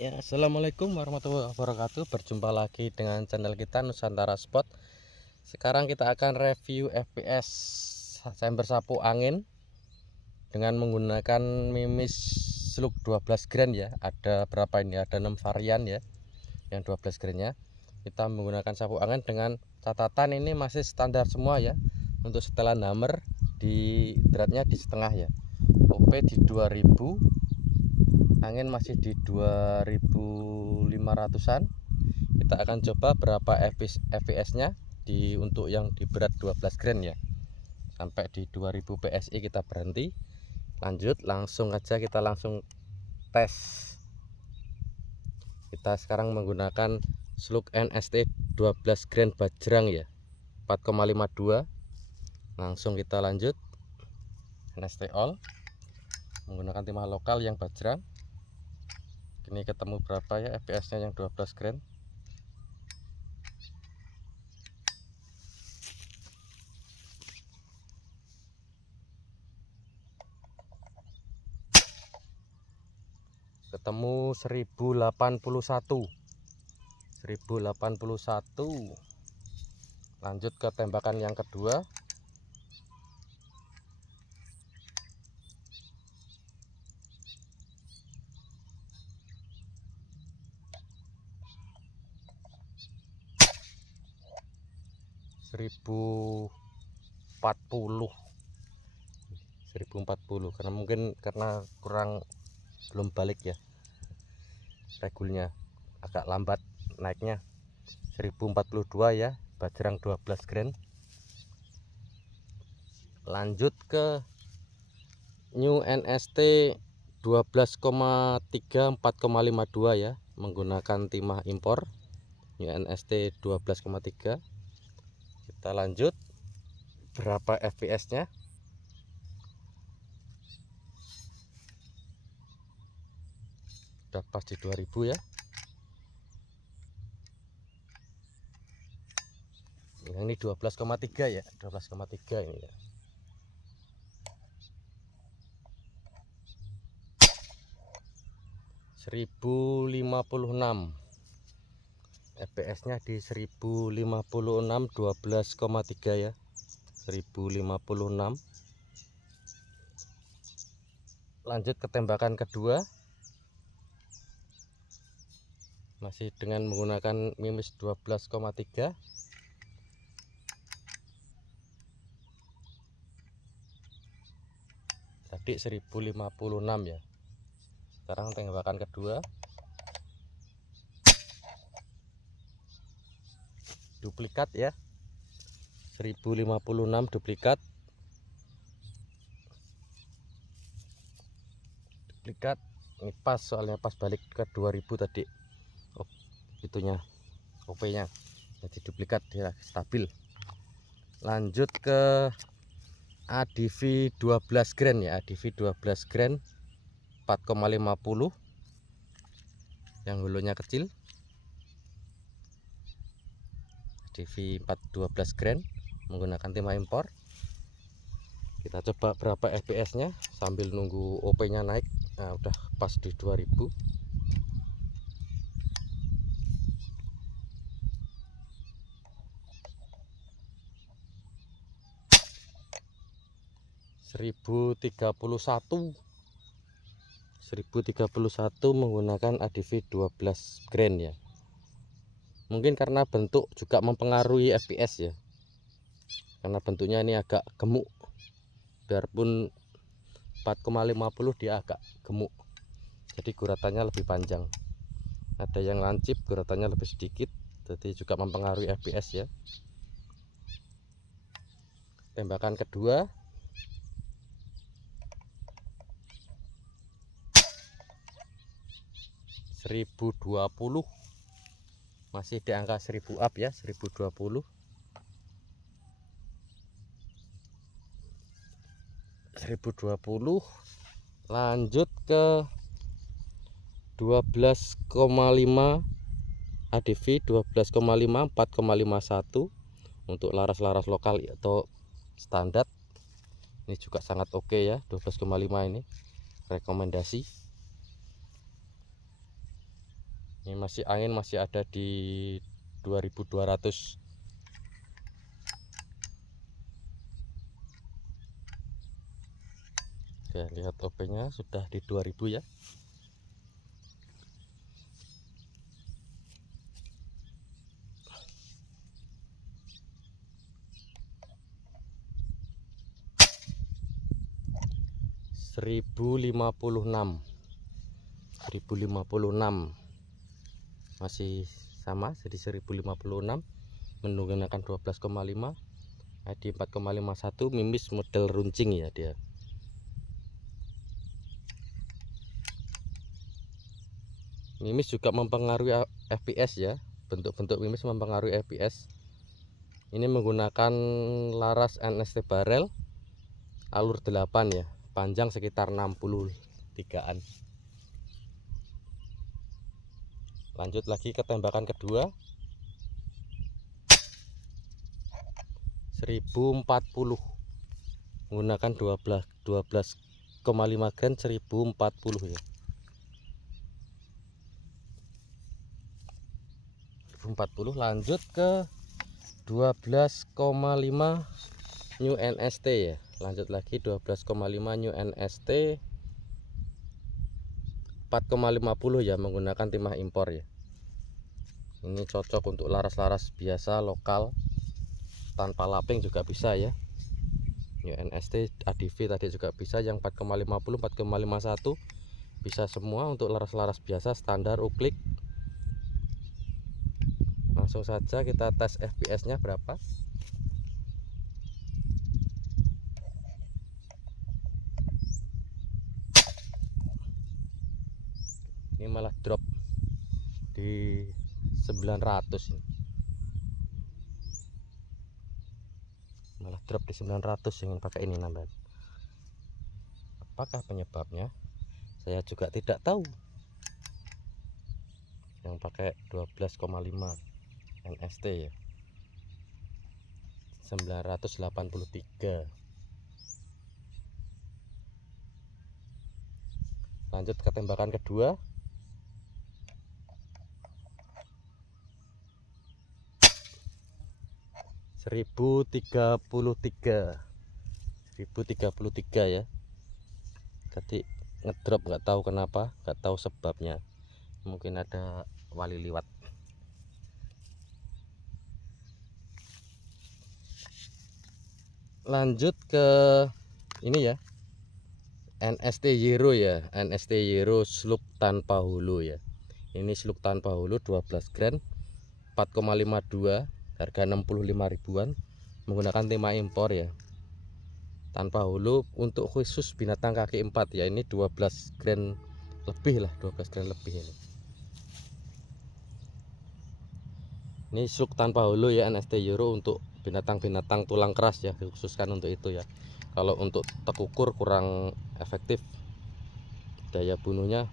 Ya, assalamualaikum warahmatullahi wabarakatuh. Berjumpa lagi dengan channel kita Nusantara Spot. Sekarang kita akan review FPS chamber sapu angin dengan menggunakan Mimis Slug 12 grand ya. Ada berapa ini? Ada 6 varian ya. Yang 12 grandnya. Kita menggunakan sapu angin dengan catatan ini masih standar semua ya. Untuk setelan hammer di beratnya di setengah ya. OP di 2000, angin masih di 2500-an. Kita akan coba berapa fps nya untuk yang di berat 12 grand ya, sampai di 2000 PSI kita berhenti. Lanjut langsung aja, kita langsung tes. Kita sekarang menggunakan Slug NST 12 grand Bajrang ya, 4,52. Langsung kita lanjut NST all menggunakan timah lokal yang Bajrang. Ini ketemu berapa ya fps nya yang 12 grand. Ketemu 1081. Lanjut ke tembakan yang kedua. Seribu 1040 karena mungkin kurang belum balik ya, regulnya agak lambat naiknya. 1042 ya, Bajrang 12 grand. Lanjut ke New NST 12,3 4,52 ya, menggunakan timah impor. New NST 12,3. Kita lanjut berapa fps nya. Udah pas di 2000 ya. Yang ini 12,3 ya, 12,3 ini ya. (1056) fps nya di 1056, 12,3 ya, 1056. Lanjut ke tembakan kedua, masih dengan menggunakan Mimis 12,3. Tadi 1056 ya. Sekarang tembakan kedua, duplikat ya, 1056 duplikat. Ini pas, soalnya pas balik ke 2000 tadi. Oh, itunya OP nya jadi duplikat ya, stabil. Lanjut ke ADV 12 grand ya, ADV 12 grand 4,50 yang hulunya kecil. ADV 412 grand menggunakan timah impor. Kita coba berapa fps nya sambil nunggu OP nya naik. Nah, udah pas di 2000. Seribu 1031 menggunakan ADV 12 grand ya. Mungkin karena bentuk juga mempengaruhi fps ya, karena bentuknya ini agak gemuk. Biarpun 4,50 dia agak gemuk, jadi guratannya lebih panjang. Ada yang lancip, guratannya lebih sedikit, jadi juga mempengaruhi fps ya. Tembakan kedua, (1020) masih di angka 1000 up ya, 1020. Lanjut ke 12,5 ADV 12,5 4,51 untuk laras-laras lokal atau standar. Ini juga sangat oke ya, 12,5 ini rekomendasi. Ini masih angin, masih ada di 2200. Oke, lihat OP nya sudah di 2000 ya. Seribu lima puluh enam masih sama, jadi 1056 menggunakan 12,5 di 4,51 mimis model runcing ya dia. Mimis juga mempengaruhi FPS ya, bentuk-bentuk mimis mempengaruhi FPS. Ini menggunakan laras NST barrel alur 8 ya, panjang sekitar 63an. Lanjut lagi ke tembakan kedua. 1040 menggunakan 12,5 gram 1040 ya. 1040. Lanjut ke 12,5 new NST ya. Lanjut lagi 12,5 new NST 4,50 ya, menggunakan timah impor ya. Ini cocok untuk laras-laras biasa lokal tanpa laping juga bisa ya. New NST ADV tadi juga bisa, yang 4,50 4,51 bisa semua untuk laras-laras biasa standar uklik. Langsung saja kita tes FPS nya berapa. Ini malah drop di 900 ini. Malah drop di 900 ingin pakai ini nambah. Apakah penyebabnya? Saya juga tidak tahu. Yang pakai 12,5 NST ya. 983. Lanjut ke tembakan kedua. 1033 ya. Tadi ngedrop, nggak tahu kenapa, nggak tahu sebabnya, mungkin ada wali liwat. Lanjut ke ini ya, NST Zero ya, NST Zero slug tanpa hulu ya. Ini slug tanpa hulu 12 gram 4,52, harga 65 ribuan, menggunakan tema impor ya, tanpa hulu untuk khusus binatang kaki 4 ya. Ini 12 gram lebih lah, 12 gram lebih ini. Ini slug tanpa hulu ya, NST Euro untuk binatang-binatang tulang keras ya, dikhususkan untuk itu ya. Kalau untuk tekukur kurang efektif daya bunuhnya,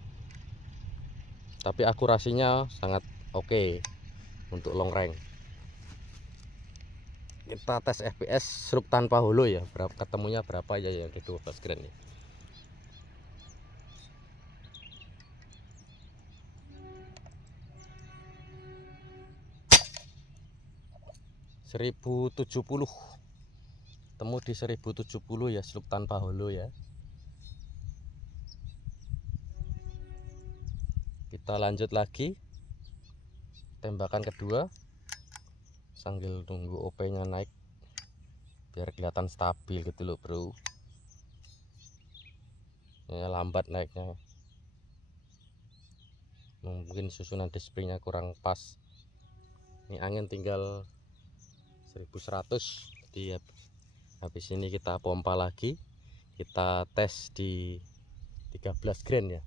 tapi akurasinya sangat oke untuk long range. Kita tes FPS slug tanpa hulu ya, berapa ketemunya, berapa ya yang di 12 gram ya. Seribu 1070, temu di 1070 ya, slug tanpa hulu ya. Kita lanjut lagi tembakan kedua sambil tunggu OP nya naik biar kelihatan stabil gitu loh bro. Ya, lambat naiknya, mungkin susunan displaynya kurang pas. Ini angin tinggal 1100, jadi habis ini kita pompa lagi, kita tes di 13 gram ya.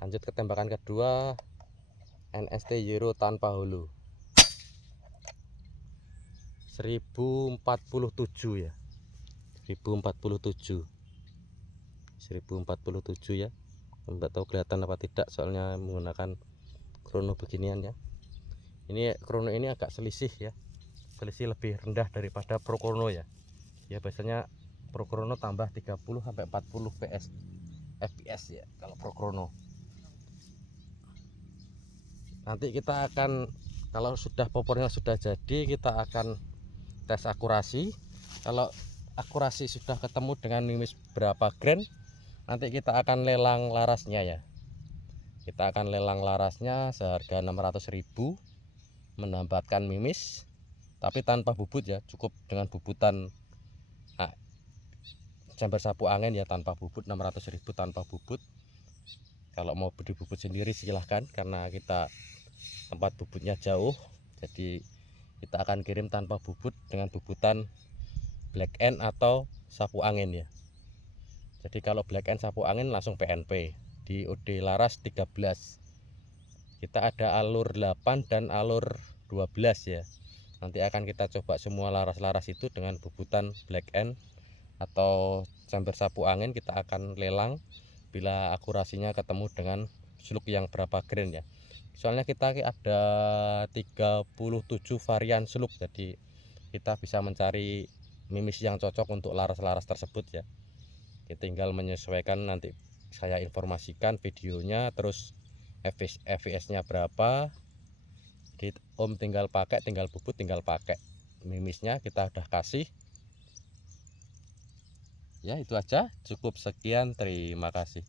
Lanjut ke tembakan kedua, NST Euro tanpa hulu 1047 ya, 1047 ya. Enggak tahu kelihatan apa tidak, soalnya menggunakan krono beginian ya. Ini krono ini agak selisih ya, selisih lebih rendah daripada Pro Chrono ya. Ya biasanya Pro Chrono tambah 30 sampai 40 FPS ya kalau Pro Chrono. Nanti kita akan, kalau sudah popornya sudah jadi, kita akan tes akurasi. Kalau akurasi sudah ketemu dengan mimis berapa gram, nanti kita akan lelang larasnya ya. Kita akan lelang larasnya seharga 600.000, menambahkan mimis tapi tanpa bubut ya, cukup dengan bubutan chamber sapu angin ya, tanpa bubut. 600.000 tanpa bubut. Kalau mau beli bubut sendiri silahkan, karena kita tempat bubutnya jauh, jadi kita akan kirim tanpa bubut dengan bubutan black end atau sapu angin ya. Jadi kalau black end sapu angin langsung PNP di OD laras 13. Kita ada alur 8 dan alur 12 ya. Nanti akan kita coba semua laras-laras itu dengan bubutan black end atau chamber sapu angin. Kita akan lelang bila akurasinya ketemu dengan slug yang berapa grain ya. Soalnya kita ada 37 varian slug, jadi kita bisa mencari mimis yang cocok untuk laras-laras tersebut ya. Kita tinggal menyesuaikan, nanti saya informasikan videonya, terus fps nya berapa. Om tinggal pakai, tinggal bubut, tinggal pakai. Mimisnya kita udah kasih. Ya itu aja, cukup sekian, terima kasih.